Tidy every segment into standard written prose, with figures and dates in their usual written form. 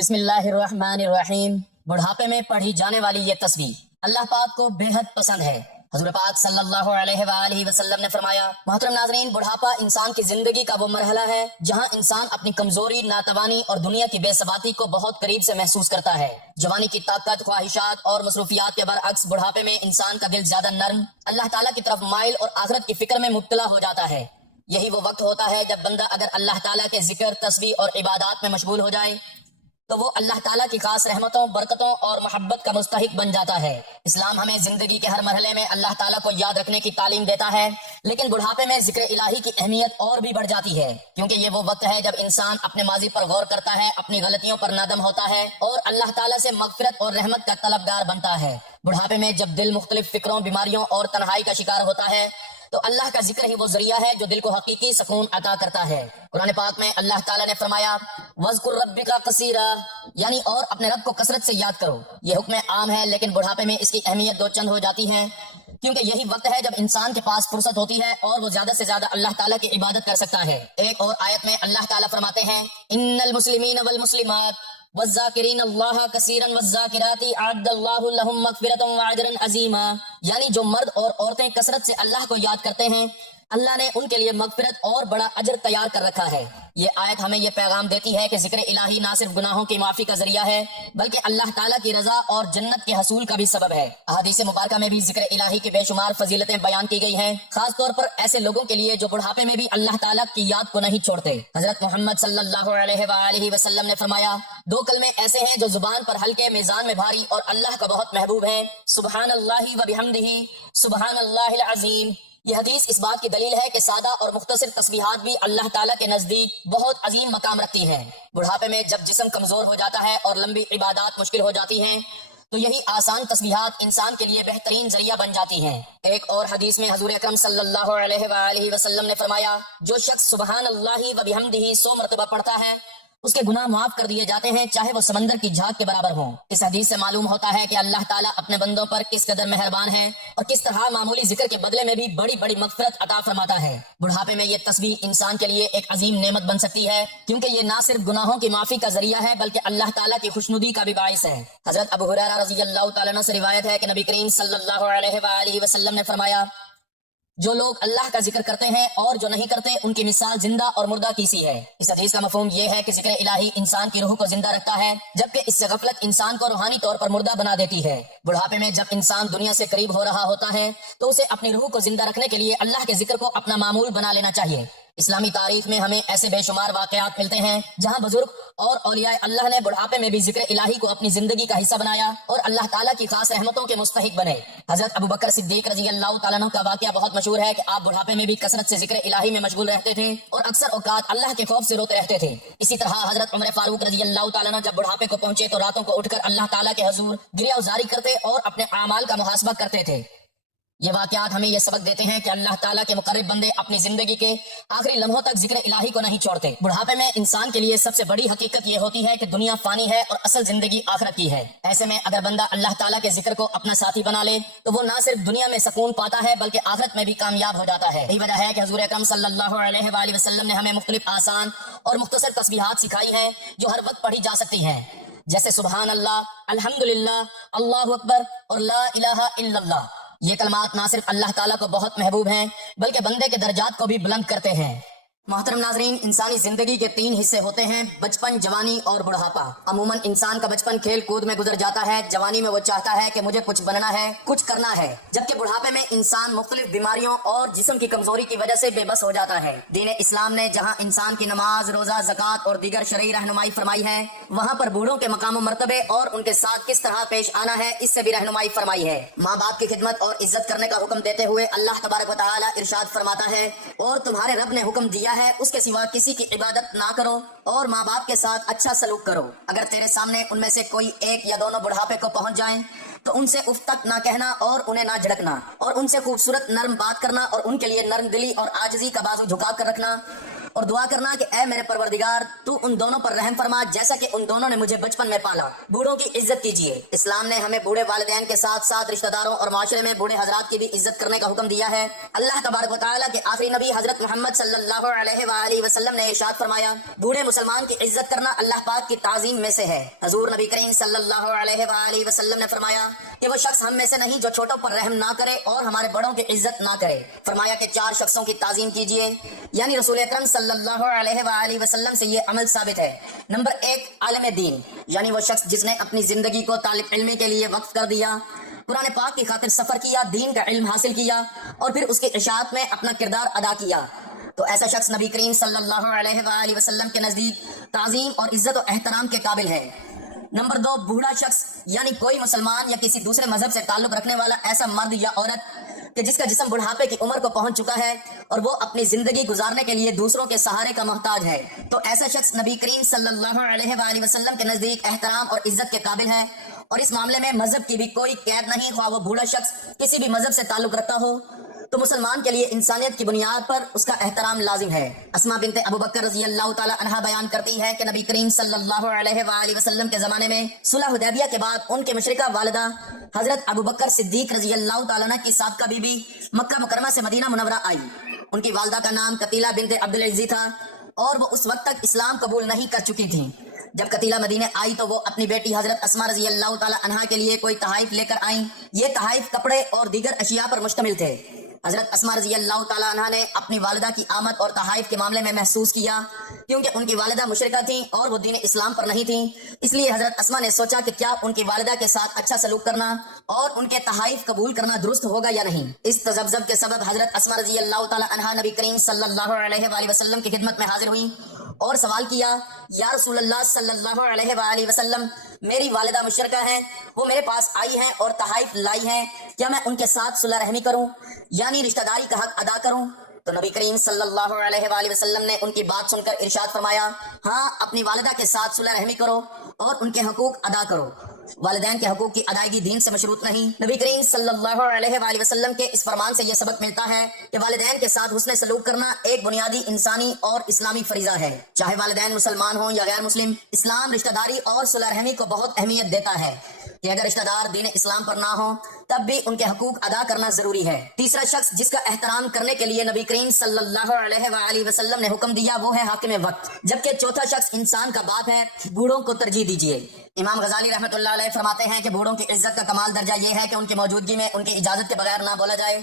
بسم اللہ الرحمن الرحیم۔ بڑھاپے میں پڑھی جانے والی یہ تسبیح اللہ پاک کو بے حد پسند ہے۔ حضور پاک صلی اللہ علیہ وآلہ وسلم نے فرمایا، محترم ناظرین، بڑھاپا انسان کی زندگی کا وہ مرحلہ ہے جہاں انسان اپنی کمزوری، ناتوانی اور دنیا کی بے ثباتی کو بہت قریب سے محسوس کرتا ہے۔ جوانی کی طاقت، خواہشات اور مصروفیات کے برعکس بڑھاپے میں انسان کا دل زیادہ نرم، اللہ تعالیٰ کی طرف مائل اور آخرت کی فکر میں مبتلا ہو جاتا ہے۔ یہی وہ وقت ہوتا ہے جب بندہ اگر اللہ تعالیٰ کے ذکر، تسبیح اور عبادات میں مشغول ہو جائے تو وہ اللہ تعالیٰ کی خاص رحمتوں، برکتوں اور محبت کا مستحق بن جاتا ہے۔ اسلام ہمیں زندگی کے ہر مرحلے میں اللہ تعالیٰ کو یاد رکھنے کی تعلیم دیتا ہے، لیکن بڑھاپے میں ذکر الہی کی اہمیت اور بھی بڑھ جاتی ہے، کیونکہ یہ وہ وقت ہے جب انسان اپنے ماضی پر غور کرتا ہے، اپنی غلطیوں پر نادم ہوتا ہے اور اللہ تعالیٰ سے مغفرت اور رحمت کا طلبگار بنتا ہے۔ بڑھاپے میں جب دل مختلف فکروں، بیماریوں اور تنہائی کا شکار ہوتا ہے تو اللہ کا ذکر ہی وہ ذریعہ ہے جو دل کو حقیقی سکون عطا کرتا ہے۔ قرآن پاک میں اللہ تعالیٰ نے فرمایا، وَاذْكُرْ رَبِّكَ كَثِيرًا، یعنی اور اپنے رب کو کثرت سے یاد کرو۔ یہ حکم عام ہے، لیکن بڑھاپے میں اس کی اہمیت دو چند ہو جاتی ہے، کیونکہ یہی وقت ہے جب انسان کے پاس فرصت ہوتی ہے اور وہ زیادہ سے زیادہ اللہ تعالیٰ کی عبادت کر سکتا ہے۔ ایک اور آیت میں اللہ تعالیٰ فرماتے ہیں، ان المسلمین والمسلمات والذاکرین اللہ کثیرا والذاکرات اعد اللہ لہم مغفرۃ واجرا عظیما، یعنی جو مرد اور عورتیں کثرت سے اللہ کو یاد کرتے ہیں، اللہ نے ان کے لیے مغفرت اور بڑا اجر تیار کر رکھا ہے۔ یہ آیت ہمیں یہ پیغام دیتی ہے کہ ذکر الہی نہ صرف گناہوں کی معافی کا ذریعہ ہے بلکہ اللہ تعالیٰ کی رضا اور جنت کے حصول کا بھی سبب ہے۔ احادیث مبارکہ میں بھی ذکر الہی کی بے شمار فضیلتیں بیان کی گئی ہیں، خاص طور پر ایسے لوگوں کے لیے جو بڑھاپے میں بھی اللہ تعالیٰ کی یاد کو نہیں چھوڑتے۔ حضرت محمد صلی اللہ علیہ وآلہ وسلم نے فرمایا، دو کلمے ایسے ہیں جو زبان پر ہلکے، میزان میں بھاری اور اللہ کا بہت محبوب ہیں، سبحان اللہ و بحمدہ، سبحان اللہ العظیم۔ یہ حدیث اس بات کی دلیل ہے کہ سادہ اور مختصر تسبیحات بھی اللہ تعالیٰ کے نزدیک بہت عظیم مقام رکھتی ہیں۔ بڑھاپے میں جب جسم کمزور ہو جاتا ہے اور لمبی عبادات مشکل ہو جاتی ہیں تو یہی آسان تسبیحات انسان کے لیے بہترین ذریعہ بن جاتی ہیں۔ ایک اور حدیث میں حضور اکرم صلی اللہ علیہ وآلہ وسلم نے فرمایا، جو شخص سبحان اللہ و بحمدہ 100 مرتبہ پڑھتا ہے اس کے گناہ معاف کر دیے جاتے ہیں، چاہے وہ سمندر کی جھاگ کے برابر ہوں۔ اس حدیث سے معلوم ہوتا ہے کہ اللہ تعالیٰ اپنے بندوں پر کس قدر مہربان ہے اور کس طرح معمولی ذکر کے بدلے میں بھی بڑی بڑی مغفرت عطا فرماتا ہے۔ بڑھاپے میں یہ تسبیح انسان کے لیے ایک عظیم نعمت بن سکتی ہے، کیونکہ یہ نہ صرف گناہوں کی معافی کا ذریعہ ہے بلکہ اللہ تعالیٰ کی خوشنودی کا بھی باعث ہے۔ حضرت ابو ہریرہ رضی اللہ تعالیٰ عنہ سے روایت ہے کہ نبی کریم صلی اللہ علیہ وآلہ وسلم نے فرمایا، جو لوگ اللہ کا ذکر کرتے ہیں اور جو نہیں کرتے ان کی مثال زندہ اور مردہ کی سی ہے۔ اس حدیث کا مفہوم یہ ہے کہ ذکر الہی انسان کی روح کو زندہ رکھتا ہے، جبکہ اس سے غفلت انسان کو روحانی طور پر مردہ بنا دیتی ہے۔ بڑھاپے میں جب انسان دنیا سے قریب ہو رہا ہوتا ہے تو اسے اپنی روح کو زندہ رکھنے کے لیے اللہ کے ذکر کو اپنا معمول بنا لینا چاہیے۔ اسلامی تاریخ میں ہمیں ایسے بے شمار واقعات ملتے ہیں جہاں بزرگ اور اولیاء اللہ نے بڑھاپے میں بھی ذکر الہی کو اپنی زندگی کا حصہ بنایا اور اللہ تعالیٰ کی خاص رحمتوں کے مستحق بنے۔ حضرت ابو بکر صدیق رضی اللہ تعالیٰ عنہ کا واقعہ بہت مشہور ہے کہ آپ بڑھاپے میں بھی کثرت سے ذکر الہی میں مشغول رہتے تھے اور اکثر اوقات اللہ کے خوف سے روتے رہتے تھے۔ اسی طرح حضرت عمر فاروق رضی اللہ تعالیٰ عنہ جب بڑھاپے کو پہنچے تو راتوں کو اٹھ کر اللہ تعالیٰ کے حضور گریہ وزاری کرتے اور اپنے اعمال کا محاسبہ کرتے تھے۔ یہ واقعات ہمیں یہ سبق دیتے ہیں کہ اللہ تعالیٰ کے مقرب بندے اپنی زندگی کے آخری لمحوں تک ذکر الہی کو نہیں چھوڑتے۔ بڑھاپے میں انسان کے لیے سب سے بڑی حقیقت یہ ہوتی ہے کہ دنیا فانی ہے اور اصل زندگی آخرت کی ہے۔ ایسے میں اگر بندہ اللہ تعالیٰ کے ذکر کو اپنا ساتھی بنا لے تو وہ نہ صرف دنیا میں سکون پاتا ہے بلکہ آخرت میں بھی کامیاب ہو جاتا ہے۔ یہی وجہ ہے کہ حضور اکرم صلی اللہ علیہ وآلہ وسلم نے ہمیں مختلف آسان اور مختصر تسبیحات سکھائی ہیں جو ہر وقت پڑھی جا سکتی ہیں، جیسے سبحان اللہ، الحمدللہ، اللہ اکبر اور لا الہ الا اللہ۔ یہ کلمات نہ صرف اللہ تعالیٰ کو بہت محبوب ہیں بلکہ بندے کے درجات کو بھی بلند کرتے ہیں۔ محترم ناظرین، انسانی زندگی کے 3 حصے ہوتے ہیں، بچپن، جوانی اور بڑھاپا۔ عموماً انسان کا بچپن کھیل کود میں گزر جاتا ہے، جوانی میں وہ چاہتا ہے کہ مجھے کچھ بننا ہے، کچھ کرنا ہے، جبکہ بڑھاپے میں انسان مختلف بیماریوں اور جسم کی کمزوری کی وجہ سے بے بس ہو جاتا ہے۔ دین اسلام نے جہاں انسان کی نماز، روزہ، زکوٰۃ اور دیگر شرعی رہنمائی فرمائی ہے، وہاں پر بوڑھوں کے مقام و مرتبے اور ان کے ساتھ کس طرح پیش آنا ہے اس سے بھی رہنمائی فرمائی ہے۔ ماں باپ کی خدمت اور عزت کرنے کا حکم دیتے ہوئے اللہ تبارک و تعالیٰ ارشاد فرماتا ہے، اور تمہارے رب نے حکم دیا ہے اس کے سوا کسی کی عبادت نہ کرو اور ماں باپ کے ساتھ اچھا سلوک کرو۔ اگر تیرے سامنے ان میں سے کوئی ایک یا دونوں بڑھاپے کو پہنچ جائیں تو ان سے اف تک نہ کہنا اور انہیں نہ جھڑکنا، اور ان سے خوبصورت نرم بات کرنا اور ان کے لیے نرم دلی اور عاجزی کا بازو جھکا کر رکھنا، اور دعا کرنا کہ اے میرے پروردگار تو ان دونوں پر رحم فرما جیسا کہ ان دونوں نے مجھے بچپن میں پالا۔ بوڑھوں کی عزت کیجیے۔ اسلام نے ہمیں بوڑھے والدین کے ساتھ ساتھ رشتہ داروں اور معاشرے میں بوڑھے حضرات کی بھی عزت کرنے کا حکم دیا ہے۔ اللہ تبارک و تعالیٰ کے آخری نبی حضرت محمد صلی اللہ علیہ وآلہ وسلم نے ارشاد فرمایا، بوڑھے مسلمان کی عزت کرنا اللہ پاک کی تعظیم میں سے ہے۔ حضور نبی کریم صلی اللہ علیہ وآلہ وسلم نے فرمایا کہ وہ شخص ہم میں سے نہیں جو چھوٹوں پر رحم نہ کرے اور ہمارے بڑوں کی عزت نہ کرے۔ فرمایا کہ 4 شخصوں کی تعظیم کیجیے، یعنی رسول اکرم صلی اللہ علیہ وآلہ وسلم سے یہ عمل ثابت ہے۔ نمبر 1، عالم دین، یعنی وہ شخص جس نے اپنی زندگی کو طالب علمی کے لیے وقف کر دیا، قرآن پاک کی خاطر سفر کیا، دین کا علم حاصل کیا اور پھر اس کی اشاعت میں اپنا کردار ادا کیا، تو ایسا شخص نبی کریم صلی اللہ علیہ وآلہ وسلم کے نزدیک تعظیم اور عزت و احترام کے قابل ہے۔ نمبر 2، بوڑھا شخص، یعنی کوئی مسلمان یا کسی دوسرے مذہب سے تعلق رکھنے والا ایسا مرد یا عورت کہ جس کا جسم بڑھاپے کی عمر کو پہنچ چکا ہے اور وہ اپنی زندگی گزارنے کے لیے دوسروں کے سہارے کا محتاج ہے، تو ایسا شخص نبی کریم صلی اللہ علیہ وآلہ وسلم کے نزدیک احترام اور عزت کے قابل ہے، اور اس معاملے میں مذہب کی بھی کوئی قید نہیں، خواہ وہ بوڑھا شخص کسی بھی مذہب سے تعلق رکھتا ہو، تو مسلمان کے لیے انسانیت کی بنیاد پر اس کا احترام لازم ہے۔ اسماء بنت ابو بکر رضی اللہ تعالی عنہا بیان کرتی ہے کہ نبی کریم صلی اللہ علیہ وآلہ وسلم کے زمانے میں صلح حدیبیہ کے بعد ان کے مشرکہ والدہ حضرت ابو بکر صدیق رضی اللہ تعالیٰ عنہ کی سابقہ بیوی مکہ مکرمہ سے مدینہ منورہ آئی۔ ان کی والدہ کا نام قتیلہ بنت عبد العزی تھا اور وہ اس وقت تک اسلام قبول نہیں کر چکی تھیں۔ جب قتیلہ مدینے آئی تو وہ اپنی بیٹی حضرت اسماء رضی اللہ تعالیٰ عنہا کے لیے کوئی تحائف لے کر آئیں۔ یہ تحائف کپڑے اور دیگر اشیاء پر مشتمل تھے۔ حضرت اسماء رضی اللہ تعالیٰ عنہ نے اپنی والدہ کی آمد اور تحائف کے معاملے میں محسوس کیا، کیونکہ ان کی والدہ مشرکہ تھیں اور وہ دین اسلام پر نہیں تھیں، اس لیے حضرت اسماء نے سوچا کہ کیا ان کی والدہ کے ساتھ اچھا سلوک کرنا اور ان کے تحائف قبول کرنا درست ہوگا یا نہیں۔ اس تذبذب کے سبب حضرت اسماء رضی اللہ تعالیٰ عنہا نبی کریم صلی اللہ علیہ وآلہ وسلم کی خدمت میں حاضر ہوئیں اور سوال کیا، یا رسول اللہ صلی اللہ علیہ وآلہ وسلم، میری والدہ مشرکہ ہیں، وہ میرے پاس آئی ہیں اور تحائف لائی ہیں، کیا میں ان کے ساتھ صلح رحمی کروں، یعنی رشتہ داری کا حق ادا کروں؟ تو نبی کریم صلی اللہ علیہ وآلہ وسلم نے ان کی بات سن کر ارشاد فرمایا، ہاں، اپنی والدہ کے ساتھ صلح رحمی کرو اور ان کے حقوق ادا کرو۔ والدین کے حقوق کی ادائیگی دین سے مشروط نہیں۔ نبی کریم صلی اللہ علیہ وآلہ وسلم کے اس فرمان سے یہ سبق ملتا ہے کہ والدین کے ساتھ حسن سلوک کرنا ایک بنیادی انسانی اور اسلامی فریضہ ہے، چاہے والدین مسلمان ہوں یا غیر مسلم۔ اسلام رشتہ داری اور صلح رحمی کو بہت اہمیت دیتا ہے کہ اگر رشتہ دار دین اسلام پر نہ ہوں تب بھی ان کے حقوق ادا کرنا ضروری ہے۔ تیسرا شخص جس کا احترام کرنے کے لیے نبی کریم صلی اللہ علیہ وآلہ وسلم نے حکم دیا وہ ہے حاکم وقت، جبکہ چوتھا شخص انسان کا باپ ہے۔ بوڑھوں کو ترجیح دیجیے۔ امام غزالی رحمۃ اللہ علیہ فرماتے ہیں کہ بوڑھوں کی عزت کا کمال درجہ یہ ہے کہ ان کی موجودگی میں ان کی اجازت کے بغیر نہ بولا جائے۔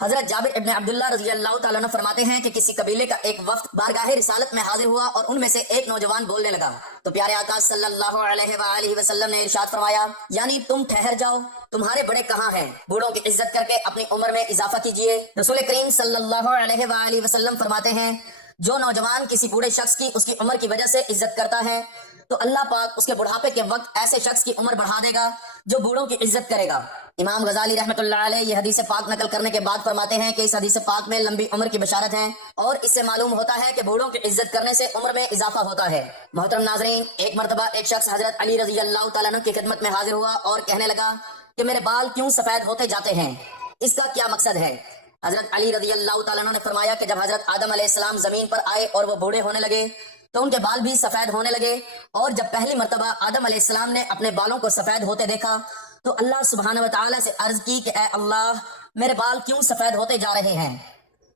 حضرت جابر ابن عبداللہ رضی اللہ تعالیٰ عنہ فرماتے ہیں کہ کسی قبیلے کا ایک وفد بارگاہ رسالت میں حاضر ہوا اور ان میں سے ایک نوجوان بولنے لگا تو پیارے آقا صلی اللہ علیہ وآلہ وسلم نے ارشاد فرمایا، یعنی تم ٹھہر جاؤ، تمہارے بڑے کہاں ہیں؟ بوڑھوں کی عزت کر کے اپنی عمر میں اضافہ کیجیے۔ رسول کریم صلی اللہ علیہ وآلہ وسلم فرماتے ہیں، جو نوجوان کسی بوڑھے شخص کی اس کی عمر کی وجہ سے عزت کرتا ہے تو اللہ پاک اس کے بڑھاپے کے وقت ایسے شخص کی عمر بڑھا دے گا جو بوڑھوں کی عزت کرے گا۔ امام غزالی رحمۃ اللہ علیہ یہ حدیث پاک نقل کرنے کے بعد فرماتے ہیں کہ اس حدیث پاک میں لمبی عمر کی بشارت ہے اور اس سے معلوم ہوتا ہے کہ بوڑھوں کی عزت کرنے سے عمر میں اضافہ ہوتا ہے۔ محترم ناظرین، ایک مرتبہ ایک شخص حضرت علی رضی اللہ تعالیٰ عنہ کی خدمت میں حاضر ہوا اور کہنے لگا کہ میرے بال کیوں سفید ہوتے جاتے ہیں، اس کا کیا مقصد ہے؟ حضرت علی رضی اللہ تعالیٰ عنہ نے فرمایا کہ جب حضرت آدم علیہ السلام زمین پر آئے اور وہ بوڑھے ہونے لگے تو ان کے بال بھی سفید ہونے لگے، اور جب پہلی مرتبہ آدم علیہ السلام نے اپنے بالوں کو سفید ہوتے دیکھا تو اللہ سبحانہ و تعالیٰ سے عرض کی کہ اے اللہ، میرے بال کیوں سفید ہوتے جا رہے ہیں؟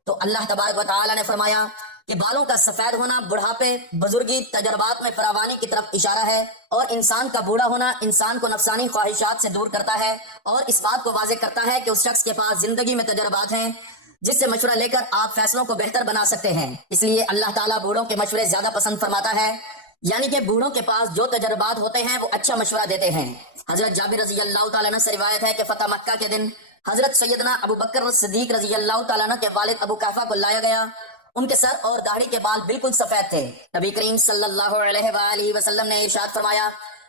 تو اللہ تبارک و تعالیٰ نے فرمایا کہ بالوں کا سفید ہونا بڑھاپے، بزرگی، تجربات میں فراوانی کی طرف اشارہ ہے، اور انسان کا بوڑھا ہونا انسان کو نفسانی خواہشات سے دور کرتا ہے اور اس بات کو واضح کرتا ہے کہ اس شخص کے پاس زندگی میں تجربات ہیں جس سے مشورہ لے کر آپ فیصلوں کو بہتر بنا سکتے ہیں۔ اس لیے اللہ تعالیٰ بوڑھوں کے مشورے زیادہ پسند فرماتا ہے، یعنی کہ بوڑھوں کے پاس جو تجربات ہوتے ہیں وہ اچھا مشورہ دیتے ہیں۔ حضرت جابر رضی اللہ تعالیٰ عنہ سے روایت ہے کہ فتح مکہ کے دن حضرت سیدنا ابو بکر صدیق رضی اللہ تعالیٰ عنہ کے والد ابو قحفہ کو لایا گیا۔ ان کے سر اور داڑھی کے بال بالکل سفید تھے۔ نبی کریم صلی اللہ علیہ وآلہ وسلم نے ارشاد فرمایا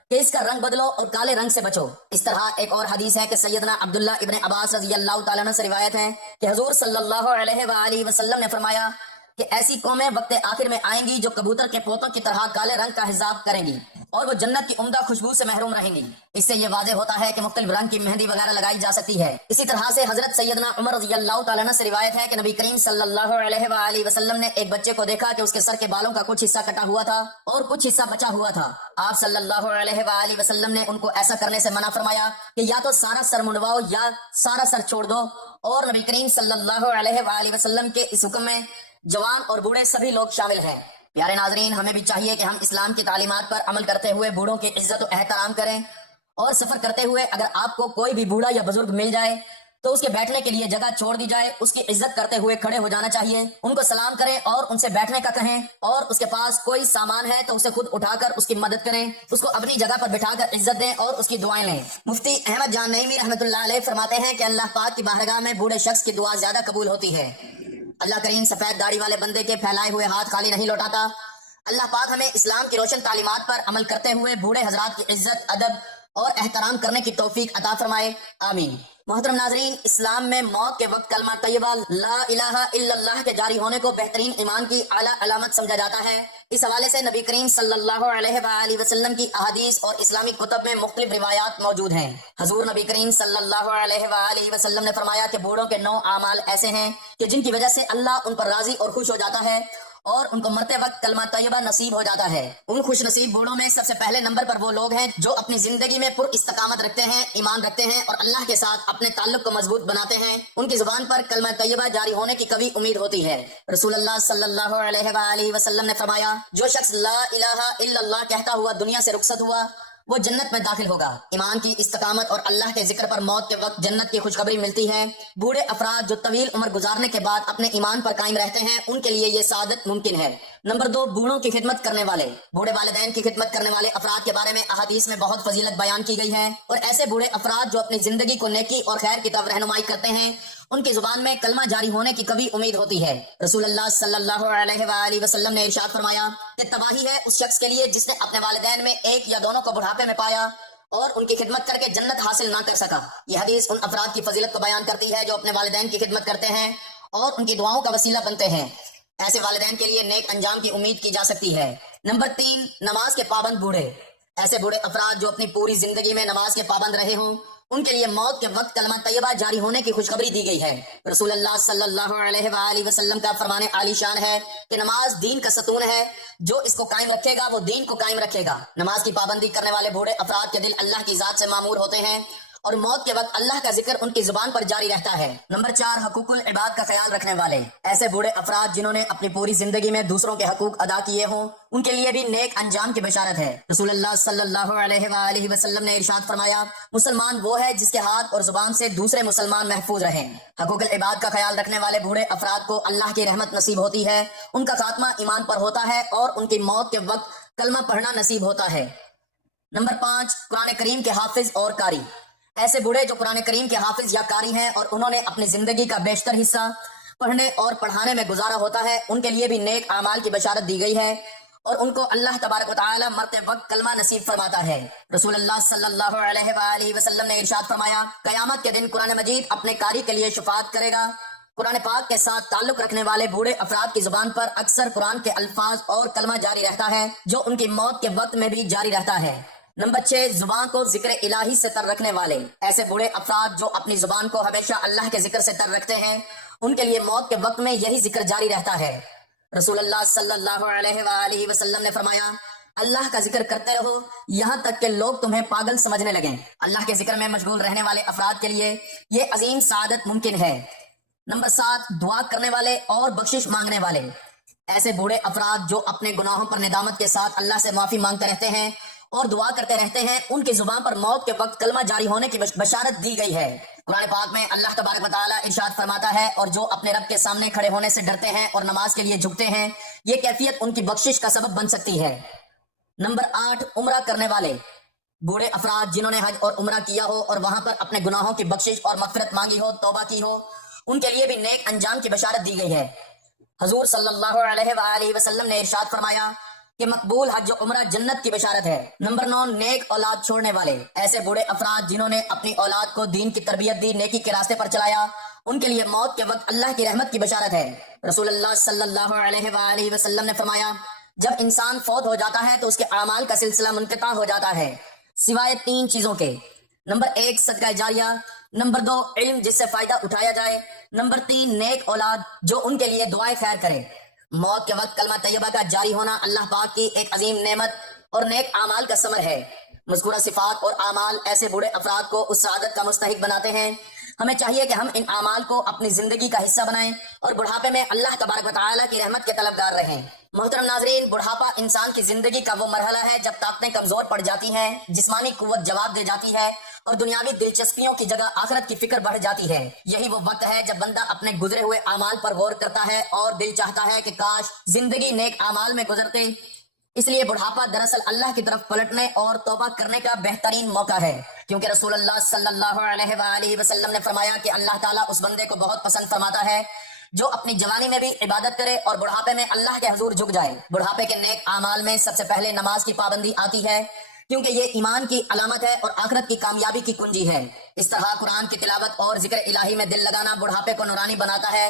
کہ اس کا رنگ بدلو اور کالے رنگ سے بچو۔ اس طرح ایک اور حدیث ہے کہ سیدنا عبداللہ ابن عباس رضی اللہ تعالیٰ عنہ سے روایت ہے کہ حضور صلی اللہ علیہ وآلہ وسلم نے فرمایا کہ ایسی قومیں وقت آخر میں آئیں گی جو کبوتر کے پوتوں کی طرح کالے رنگ کا حجاب کریں گی۔ اور وہ جنت کی عمدہ خوشبو سے محروم رہیں گی۔ اس سے یہ واضح ہوتا ہے کہ مختلف رنگ کی مہندی وغیرہ لگائی جا سکتی ہے۔ اسی طرح سے حضرت سیدنا عمر رضی اللہ تعالیٰ عنہ سے روایت ہے کہ نبی کریم صلی اللہ علیہ وآلہ وسلم نے ایک بچے کو دیکھا کہ اس کے سر کے بالوں کا کچھ حصہ کٹا ہوا تھا اور کچھ حصہ بچا ہوا تھا۔ آپ صلی اللہ علیہ وآلہ وسلم نے ان کو ایسا کرنے سے منع فرمایا کہ یا تو سارا سر منڈواؤ یا سارا سر چھوڑ دو، اور نبی کریم صلی اللہ علیہ وآلہ وسلم کے اس حکم میں جوان اور بوڑھے سبھی لوگ شامل ہیں۔ پیارے ناظرین، ہمیں بھی چاہیے کہ ہم اسلام کی تعلیمات پر عمل کرتے ہوئے بوڑھوں کی عزت و احترام کریں، اور سفر کرتے ہوئے اگر آپ کو کوئی بھی بوڑھا یا بزرگ مل جائے تو اس کے بیٹھنے کے لیے جگہ چھوڑ دی جائے، اس کی عزت کرتے ہوئے کھڑے ہو جانا چاہیے، ان کو سلام کریں اور ان سے بیٹھنے کا کہیں، اور اس کے پاس کوئی سامان ہے تو اسے خود اٹھا کر اس کی مدد کریں، اس کو اپنی جگہ پر بٹھا کر عزت دیں اور اس کی دعائیں لیں۔ مفتی احمد جان نعیمی رحمۃ اللہ علیہ فرماتے ہیں کہ اللہ پاک کی بارگاہ میں بوڑھے شخص کی دعا زیادہ قبول ہوتی ہے۔ اللہ کریم سفید داڑھی والے بندے کے پھیلائے ہوئے ہاتھ خالی نہیں لوٹاتا۔ اللہ پاک ہمیں اسلام کی روشن تعلیمات پر عمل کرتے ہوئے بوڑھے حضرات کی عزت، ادب اور احترام کرنے کی توفیق عطا فرمائے، آمین۔ محترم ناظرین، اسلام میں موت کے وقت کلمہ طیبہ لا الہ الا اللہ کے جاری ہونے کو بہترین ایمان کی اعلیٰ علامت سمجھا جاتا ہے۔ اس حوالے سے نبی کریم صلی اللہ علیہ وآلہ وسلم کی احادیث اور اسلامی کتب میں مختلف روایات موجود ہیں۔ حضور نبی کریم صلی اللہ علیہ وآلہ وسلم نے فرمایا کہ بوڑھوں کے 9 اعمال ایسے ہیں کہ جن کی وجہ سے اللہ ان پر راضی اور خوش ہو جاتا ہے اور ان کو مرتے وقت کلمہ طیبہ نصیب ہو جاتا ہے۔ ان خوش نصیب بوڑھوں میں سب سے پہلے نمبر پر وہ لوگ ہیں جو اپنی زندگی میں پر استقامت رکھتے ہیں، ایمان رکھتے ہیں اور اللہ کے ساتھ اپنے تعلق کو مضبوط بناتے ہیں۔ ان کی زبان پر کلمہ طیبہ جاری ہونے کی قوی امید ہوتی ہے۔ رسول اللہ صلی اللہ علیہ وآلہ وسلم نے فرمایا، جو شخص لا الہ الا اللہ کہتا ہوا دنیا سے رخصت ہوا وہ جنت میں داخل ہوگا۔ ایمان کی استقامت اور اللہ کے ذکر پر موت کے وقت جنت کی خوشخبری ملتی ہے۔ بوڑھے افراد جو طویل عمر گزارنے کے بعد اپنے ایمان پر قائم رہتے ہیں، ان کے لیے یہ سعادت ممکن ہے۔ نمبر 2، بوڑھوں کی خدمت کرنے والے۔ بوڑھے والدین کی خدمت کرنے والے افراد کے بارے میں احادیث میں بہت فضیلت بیان کی گئی ہے، اور ایسے بوڑھے افراد جو اپنی زندگی کو نیکی اور خیر کی طرف رہنمائی کرتے ہیں، ان کی زبان میں کلمہ جاری ہونے کی قوی امید ہوتی ہے۔ رسول اللہ صلی اللہ علیہ وآلہ وسلم نے ارشاد فرمایا کہ تباہی ہے اس شخص کے لیے جس نے اپنے والدین میں ایک یا دونوں کو بڑھاپے میں پایا اور ان کی خدمت کر کے جنت حاصل نہ کر سکا۔ یہ حدیث ان افراد کی فضیلت کو بیان کرتی ہے جو اپنے والدین کی خدمت کرتے ہیں اور ان کی دعاؤں کا وسیلہ بنتے ہیں۔ ایسے والدین کے لیے نیک انجام کی امید کی جا سکتی ہے۔ نمبر 3، نماز کے پابند بوڑھے۔ ایسے بوڑھے افراد جو اپنی پوری زندگی میں نماز کے پابند رہے ہوں، ان کے لیے موت کے وقت کلمہ طیبہ جاری ہونے کی خوشخبری دی گئی ہے۔ رسول اللہ صلی اللہ علیہ وآلہ وسلم کا فرمان عالی شان ہے کہ نماز دین کا ستون ہے، جو اس کو قائم رکھے گا وہ دین کو قائم رکھے گا۔ نماز کی پابندی کرنے والے بوڑھے افراد کے دل اللہ کی ذات سے معمور ہوتے ہیں اور موت کے وقت اللہ کا ذکر ان کی زبان پر جاری رہتا ہے۔ نمبر 4، حقوق العباد کا خیال رکھنے والے۔ ایسے بوڑھے افراد جنہوں نے اپنی پوری زندگی میں دوسروں کے حقوق ادا کیے ہوں، ان کے لیے بھی نیک انجام کی بشارت ہے۔ رسول اللہ صلی اللہ علیہ وآلہ وسلم نے ارشاد فرمایا، مسلمان وہ ہے جس کے ہاتھ اور زبان سے دوسرے مسلمان محفوظ رہیں۔ حقوق العباد کا خیال رکھنے والے بوڑھے افراد کو اللہ کی رحمت نصیب ہوتی ہے، ان کا خاتمہ ایمان پر ہوتا ہے اور ان کی موت کے وقت کلمہ پڑھنا نصیب ہوتا ہے۔ نمبر 5، قرآن کریم کے حافظ اور قاری۔ ایسے بوڑھے جو قرآن کریم کے حافظ یا قاری ہیں اور انہوں نے اپنی زندگی کا بیشتر حصہ پڑھنے اور پڑھانے میں گزارا ہوتا ہے، ان کے لیے بھی نیک اعمال کی بشارت دی گئی ہے اور ان کو اللہ تبارک و تعالی مرتے وقت کلمہ نصیب فرماتا ہے۔ رسول اللہ صلی اللہ علیہ وآلہ وسلم نے ارشاد فرمایا، قیامت کے دن قرآن مجید اپنے قاری کے لیے شفاعت کرے گا۔ قرآن پاک کے ساتھ تعلق رکھنے والے بوڑھے افراد کی زبان پر اکثر قرآن کے الفاظ اور کلمہ جاری رہتا ہے، جو ان کی موت کے وقت میں بھی جاری رہتا ہے۔ نمبر 6، زبان کو ذکر الہی سے تر رکھنے والے۔ ایسے بوڑھے افراد جو اپنی زبان کو ہمیشہ اللہ کے ذکر سے تر رکھتے ہیں، ان کے لیے موت کے وقت میں یہی ذکر جاری رہتا ہے۔ رسول اللہ صلی اللہ علیہ وآلہ وسلم نے فرمایا، اللہ کا ذکر کرتے رہو یہاں تک کہ لوگ تمہیں پاگل سمجھنے لگیں۔ اللہ کے ذکر میں مشغول رہنے والے افراد کے لیے یہ عظیم سعادت ممکن ہے۔ نمبر 7، دعا کرنے والے اور بخشش مانگنے والے۔ ایسے بوڑھے افراد جو اپنے گناہوں پر ندامت کے ساتھ اللہ سے معافی مانگتے رہتے ہیں اور دعا کرتے رہتے ہیں، ان کی زبان پر موت کے وقت کلمہ جاری ہونے کی بشارت دی گئی ہے۔ قرآن پاک میں اللہ تبارک و تعالیٰ ارشاد فرماتا ہے، اور جو اپنے رب کے سامنے کھڑے ہونے سے ڈرتے ہیں اور نماز کے لیے جھکتے ہیں، یہ کیفیت ان کی بخشش کا سبب بن سکتی ہے۔ نمبر 8، عمرہ کرنے والے۔ بوڑھے افراد جنہوں نے حج اور عمرہ کیا ہو اور وہاں پر اپنے گناہوں کی بخشش اور مغفرت مانگی ہو، توبہ کی ہو، ان کے لیے بھی نیک انجام کی بشارت دی گئی ہے۔ حضور صلی اللہ علیہ وآلہ وسلم نے ارشاد فرمایا کہ مقبول حج و عمرہ جنت کی بشارت ہے۔ نمبر 9، نیک اولاد چھوڑنے والے۔ ایسے بوڑھے افراد جنہوں نے اپنی اولاد کو دین کی تربیت دی، نیکی کے راستے پر چلایا، ان کے لیے موت کے وقت اللہ کی رحمت کی بشارت ہے۔ رسول اللہ صلی اللہ علیہ وآلہ وسلم نے فرمایا، جب انسان فوت ہو جاتا ہے تو اس کے اعمال کا سلسلہ منقطع ہو جاتا ہے سوائے 3 چیزوں کے. نمبر 1 صدقہ جاریہ، نمبر 2 علم جس سے فائدہ اٹھایا جائے، نمبر 3 نیک اولاد جو ان کے لیے دعائیں خیر کرے. موت کے وقت کلمہ طیبہ کا جاری ہونا اللہ پاک کی ایک عظیم نعمت اور نیک اعمال کا ثمر ہے. مذکورہ صفات اور اعمال ایسے بوڑھے افراد کو اس سعادت کا مستحق بناتے ہیں. ہمیں چاہیے کہ ہم ان اعمال کو اپنی زندگی کا حصہ بنائیں اور بڑھاپے میں اللہ تبارک و تعالیٰ کی رحمت کے طلبگار رہیں. محترم ناظرین، بڑھاپا انسان کی زندگی کا وہ مرحلہ ہے جب طاقتیں کمزور پڑ جاتی ہیں، جسمانی قوت جواب دے جاتی ہے اور دنیاوی دلچسپیوں کی جگہ آخرت کی فکر بڑھ جاتی ہے. یہی وہ وقت ہے جب بندہ اپنے گزرے ہوئے اعمال پر غور کرتا ہے اور دل چاہتا ہے کہ کاش زندگی نیک اعمال میں گزرتے. اس لیے بڑھاپا دراصل اللہ کی طرف پلٹنے اور توبہ کرنے کا بہترین موقع ہے، کیونکہ رسول اللہ صلی اللہ علیہ وآلہ وسلم نے فرمایا کہ اللہ تعالیٰ اس بندے کو بہت پسند فرماتا ہے جو اپنی جوانی میں بھی عبادت کرے اور بڑھاپے میں اللہ کے حضور جھک جائے. بڑھاپے کے نیک اعمال میں سب سے پہلے نماز کی پابندی آتی ہے، کیونکہ یہ ایمان کی علامت ہے اور آخرت کی کامیابی کی کنجی ہے. اس طرح قرآن کی تلاوت اور ذکر الہی میں دل لگانا بڑھاپے کو نورانی بناتا ہے.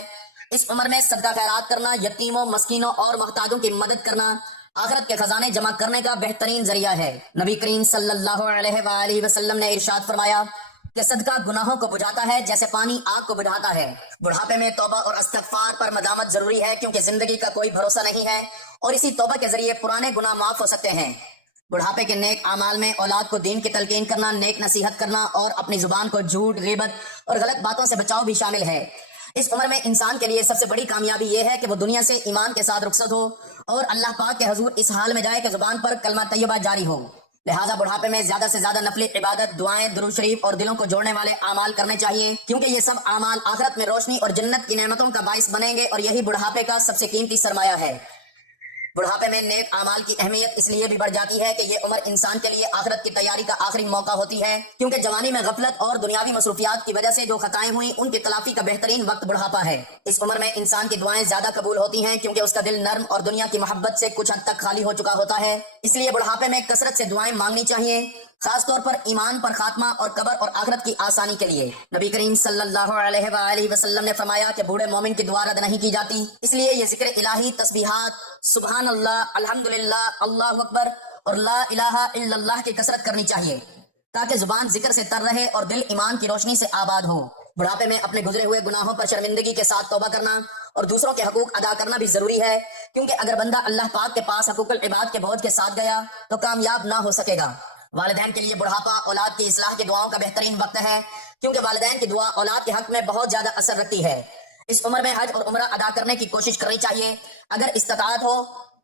اس عمر میں صدقہ خیرات کرنا، یتیموں، مسکینوں اور محتاجوں کی مدد کرنا آخرت کے خزانے جمع کرنے کا بہترین ذریعہ ہے. نبی کریم صلی اللہ علیہ وآلہ وسلم نے ارشاد فرمایا کہ صدقہ گناہوں کو بجھاتا ہے جیسے پانی آگ کو بجھاتا ہے. بڑھاپے میں توبہ اور استغفار پر مداومت ضروری ہے، کیونکہ زندگی کا کوئی بھروسہ نہیں ہے اور اسی توبہ کے ذریعے پرانے گناہ معاف ہو سکتے ہیں. بڑھاپے کے نیک اعمال میں اولاد کو دین کی تلقین کرنا، نیک نصیحت کرنا اور اپنی زبان کو جھوٹ، غیبت اور غلط باتوں سے بچاؤ بھی شامل ہے. اس عمر میں انسان کے لیے سب سے بڑی کامیابی یہ ہے کہ وہ دنیا سے ایمان کے ساتھ رخصت ہو اور اللہ پاک کے حضور اس حال میں جائے کہ زبان پر کلمہ طیبہ جاری ہو. لہٰذا بڑھاپے میں زیادہ سے زیادہ نفلی عبادت، دعائیں، درود شریف اور دلوں کو جوڑنے والے اعمال کرنے چاہیے، کیونکہ یہ سب اعمال آخرت میں روشنی اور جنت کی نعمتوں کا باعث بنیں گے اور یہی بڑھاپے کا سب سے قیمتی سرمایہ ہے. بڑھاپے میں نیک اعمال کی اہمیت اس لیے بھی بڑھ جاتی ہے کہ یہ عمر انسان کے لیے آخرت کی تیاری کا آخری موقع ہوتی ہے، کیونکہ جوانی میں غفلت اور دنیاوی مصروفیات کی وجہ سے جو خطائیں ہوئیں ان کی تلافی کا بہترین وقت بڑھاپا ہے. اس عمر میں انسان کی دعائیں زیادہ قبول ہوتی ہیں، کیونکہ اس کا دل نرم اور دنیا کی محبت سے کچھ حد تک خالی ہو چکا ہوتا ہے. اس لیے بڑھاپے میں کثرت سے دعائیں مانگنی چاہیے، خاص طور پر ایمان پر خاتمہ اور قبر اور آخرت کی آسانی کے لیے. نبی کریم صلی اللہ علیہ وآلہ وسلم نے فرمایا کہ بوڑھے مومن کی دعا رد نہیں کی جاتی، اس لیے یہ ذکر الہی، تسبیحات، سبحان اللہ، الحمدللہ، اللہ اکبر اور لا الہ الا اللہ کی کثرت کرنی چاہیے تاکہ زبان ذکر سے تر رہے اور دل ایمان کی روشنی سے آباد ہو. بڑھاپے میں اپنے گزرے ہوئے گناہوں پر شرمندگی کے ساتھ توبہ کرنا اور دوسروں کے حقوق ادا کرنا بھی ضروری ہے، کیونکہ اگر بندہ اللہ پاک کے پاس حقوق العباد کے بوجھ کے ساتھ گیا تو کامیاب نہ ہو سکے گا. والدین کے لیے بڑھاپا اولاد کی اصلاح کی دعاؤں کا بہترین وقت ہے، کیونکہ والدین کی دعا اولاد کے حق میں بہت زیادہ اثر رکھتی ہے. اس عمر میں حج اور عمرہ ادا کرنے کی کوشش کرنی چاہیے اگر استطاعت ہو،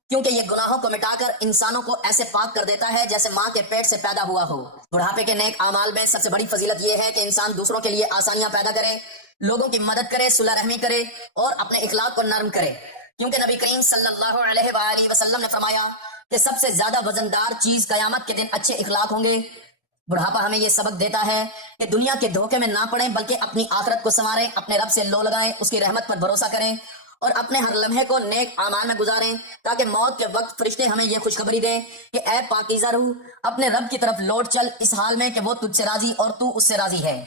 کیونکہ یہ گناہوں کو مٹا کر انسانوں کو ایسے پاک کر دیتا ہے جیسے ماں کے پیٹ سے پیدا ہوا ہو. بڑھاپے کے نیک اعمال میں سب سے بڑی فضیلت یہ ہے کہ انسان دوسروں کے لیے آسانیاں پیدا کرے، لوگوں کی مدد کرے، صلح رحمی کرے اور اپنے اخلاق کو نرم کرے، کیونکہ نبی کریم صلی اللہ علیہ وآلہ وسلم نے فرمایا کہ سب سے زیادہ وزندار چیز قیامت کے دن اچھے اخلاق ہوں گے. بڑھاپا ہمیں یہ سبق دیتا ہے کہ دنیا کے دھوکے میں نہ پڑیں بلکہ اپنی آخرت کو سنواریں، اپنے رب سے لو لگائیں، اس کی رحمت پر بھروسہ کریں اور اپنے ہر لمحے کو نیک اعمال میں گزاریں، تاکہ موت کے وقت فرشتے ہمیں یہ خوشخبری دیں کہ اے پاکیزہ روح، اپنے رب کی طرف لوٹ چل، اس حال میں کہ وہ تجھ سے راضی اور تو اس سے راضی ہے.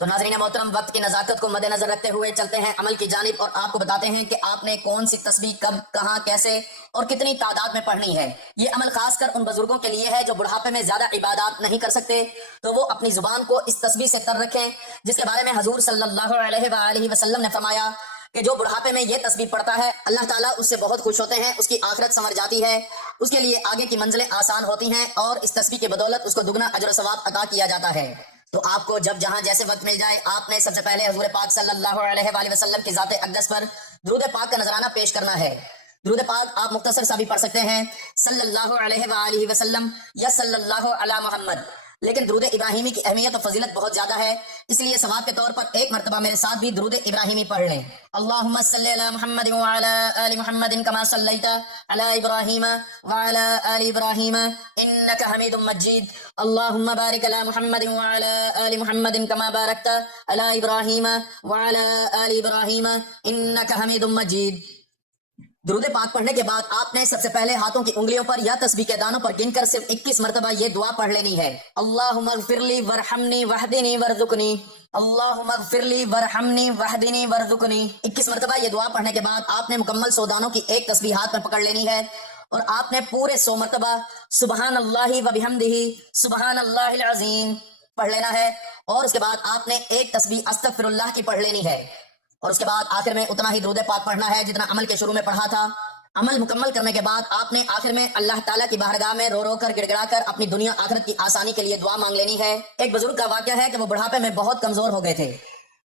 تو ناظرین محترم، وقت کی نزاکت کو مد نظر رکھتے ہوئے چلتے ہیں عمل کی جانب اور آپ کو بتاتے ہیں کہ آپ نے کون سی تسبیح کب، کہاں، کیسے اور کتنی تعداد میں پڑھنی ہے. یہ عمل خاص کر ان بزرگوں کے لیے ہے جو بڑھاپے میں زیادہ عبادات نہیں کر سکتے، تو وہ اپنی زبان کو اس تسبیح سے تر رکھیں جس کے بارے میں حضور صلی اللہ علیہ وآلہ وسلم نے فرمایا کہ جو بڑھاپے میں یہ تسبیح پڑھتا ہے اللہ تعالیٰ اس سے بہت خوش ہوتے ہیں، اس کی آخرت سنور جاتی ہے، اس کے لیے آگے کی منزلیں آسان ہوتی ہیں اور اس تسبیح کی بدولت اس کو دگنا اجر و ثواب عطا کیا جاتا ہے. تو آپ کو جب جہاں جیسے وقت مل جائے آپ نے سب سے پہلے حضور پاک صلی اللہ علیہ وآلہ وسلم کی ذات اقدس پر درود پاک کا نذرانہ پیش کرنا ہے. درود پاک آپ مختصر سا بھی پڑھ سکتے ہیں، صلی اللہ علیہ وآلہ وسلم یا صلی اللہ علی محمد، لیکن درود ابراہیمی کی اہمیت و فضیلت بہت زیادہ ہے، اس لیے ثواب کے طور پر ایک مرتبہ میرے ساتھ بھی درود ابراہیمی پڑھ لیں. اللہم صلی علی محمد وعلی آل محمد کما صلیت علی ابراہیم وعلی آل ابراہیم انک حمید مجید. اللہم بارک علی محمد وعلی آل محمد کما بارکت علی ابراہیم وعلی آل ابراہیم انک حمید مجید. درود پاک پڑھنے کے بعد آپ نے سب سے پہلے ہاتھوں کی انگلیوں پر یا تسبیح کے دانوں پر گن کر صرف 21 مرتبہ یہ دعا پڑھ لینی ہے. اللہم اغفر لی ورحمنی وحدنی ورزقنی، اللہم اغفر لی ورحمنی وحدنی ورزقنی۔ 21 مرتبہ یہ دعا پڑھنے کے بعد آپ نے مکمل 100 دانوں کی ایک تسبیح ہاتھ میں پکڑ لینی ہے، اور آپ نے پورے 100 مرتبہ سبحان اللہ و بحمدہ سبحان اللہ العظیم پڑھ لینا ہے، اور اس کے بعد آپ نے ایک تسبیح استغفر اللہ کی پڑھ لینی ہے، اور اس کے بعد آخر میں اتنا ہی درود پاک پڑھنا ہے جتنا عمل کے شروع میں پڑھا تھا۔ عمل مکمل کرنے کے بعد آپ نے آخر میں اللہ تعالیٰ کی بارگاہ میں رو رو کر گڑ گڑا کر اپنی دنیا آخرت کی آسانی کے لیے دعا مانگ لینی ہے۔ ایک بزرگ کا واقعہ ہے کہ وہ بڑھاپے میں بہت کمزور ہو گئے تھے،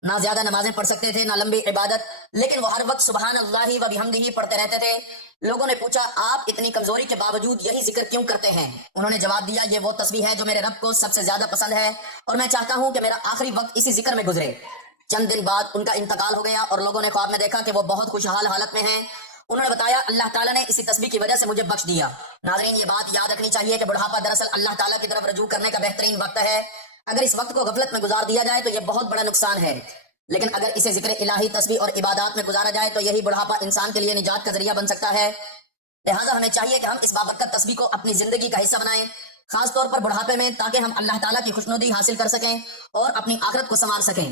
نہ زیادہ نمازیں پڑھ سکتے تھے نہ لمبی عبادت، لیکن وہ ہر وقت سبحان اللہ و بحمدہ پڑھتے رہتے تھے۔ لوگوں نے پوچھا آپ اتنی کمزوری کے باوجود یہی ذکر کیوں کرتے ہیں؟ انہوں نے جواب دیا یہ وہ تسبیح ہے جو میرے رب کو سب سے زیادہ پسند ہے، اور میں چاہتا ہوں کہ میرا آخری وقت اسی ذکر میں گزرے۔ چند دن بعد ان کا انتقال ہو گیا، اور لوگوں نے خواب میں دیکھا کہ وہ بہت خوشحال حالت میں ہیں۔ انہوں نے بتایا اللہ تعالیٰ نے اسی تسبیح کی وجہ سے مجھے بخش دیا۔ ناظرین، یہ بات یاد رکھنی چاہیے کہ بڑھاپا دراصل اللہ تعالیٰ کی طرف رجوع کرنے کا بہترین وقت ہے۔ اگر اس وقت کو غفلت میں گزار دیا جائے تو یہ بہت بڑا نقصان ہے، لیکن اگر اسے ذکر الہی، تسبیح اور عبادات میں گزارا جائے تو یہی بڑھاپا انسان کے لیے نجات کا ذریعہ بن سکتا ہے۔ لہٰذا ہمیں چاہیے کہ ہم اس بابرکت تسبیح کو اپنی زندگی کا حصہ بنائیں، خاص طور پر بڑھاپے میں، تاکہ ہم اللہ تعالیٰ کی خوشنودی حاصل کر سکیں اور اپنی آخرت کو سنوار سکیں۔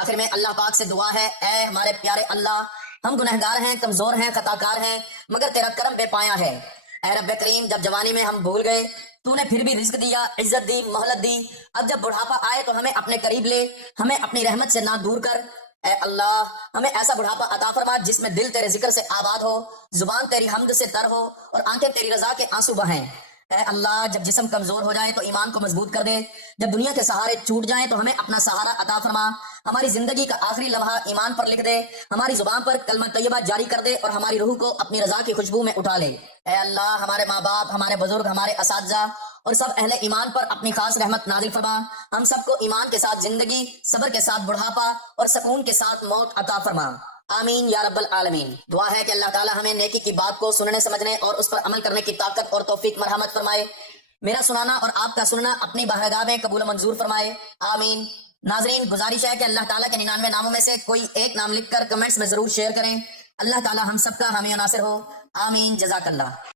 آخر میں اللہ پاک سے دعا ہے، اے ہمارے پیارے اللہ، ہم گنہگار ہیں، کمزور ہیں، خطا کار ہیں، مگر تیرا کرم بے پایا ہے۔ اے رب کریم، جب جوانی میں ہم بھول گئے تو نے پھر بھی رزق دیا، عزت دی، مہلت دی، اب جب بڑھاپا آئے تو ہمیں اپنے قریب لے، ہمیں اپنی رحمت سے نہ دور کر۔ اے اللہ، ہمیں ایسا بڑھاپا عطا فرما جس میں دل تیرے ذکر سے آباد ہو، زبان تیری حمد سے تر ہو، اور آنکھیں تیری رضا کے آنسو بہیں۔ اے اللہ، جب جسم کمزور ہو جائے تو ایمان کو مضبوط کر دے، جب دنیا کے سہارے چھوٹ جائیں تو ہمیں اپنا سہارا عطا فرما، ہماری زندگی کا آخری لمحہ ایمان پر لکھ دے، ہماری زبان پر کلمہ طیبہ جاری کر دے، اور ہماری روح کو اپنی رضا کی خوشبو میں اٹھا لے۔ اے اللہ، ہمارے ماں باپ، ہمارے بزرگ، ہمارے اساتذہ اور سب اہل ایمان پر اپنی خاص رحمت نازل فرما، ہم سب کو ایمان کے ساتھ زندگی، صبر کے ساتھ بڑھاپا اور سکون کے ساتھ موت عطا فرما، آمین یا رب العالمین۔ دعا ہے کہ اللہ تعالیٰ ہمیں نیکی کی بات کو سننے، سمجھنے اور اس پر عمل کرنے کی طاقت اور توفیق مرحمت فرمائے۔ میرا سنانا اور آپ کا سننا اپنی بارگاہ میں قبول و منظور فرمائے، آمین۔ ناظرین، گزارش ہے کہ اللہ تعالیٰ کے 99 ناموں میں سے کوئی ایک نام لکھ کر کمنٹس میں ضرور شیئر کریں۔ اللہ تعالیٰ ہم سب کا حامی و ناصر ہو، آمین، جزاک اللہ۔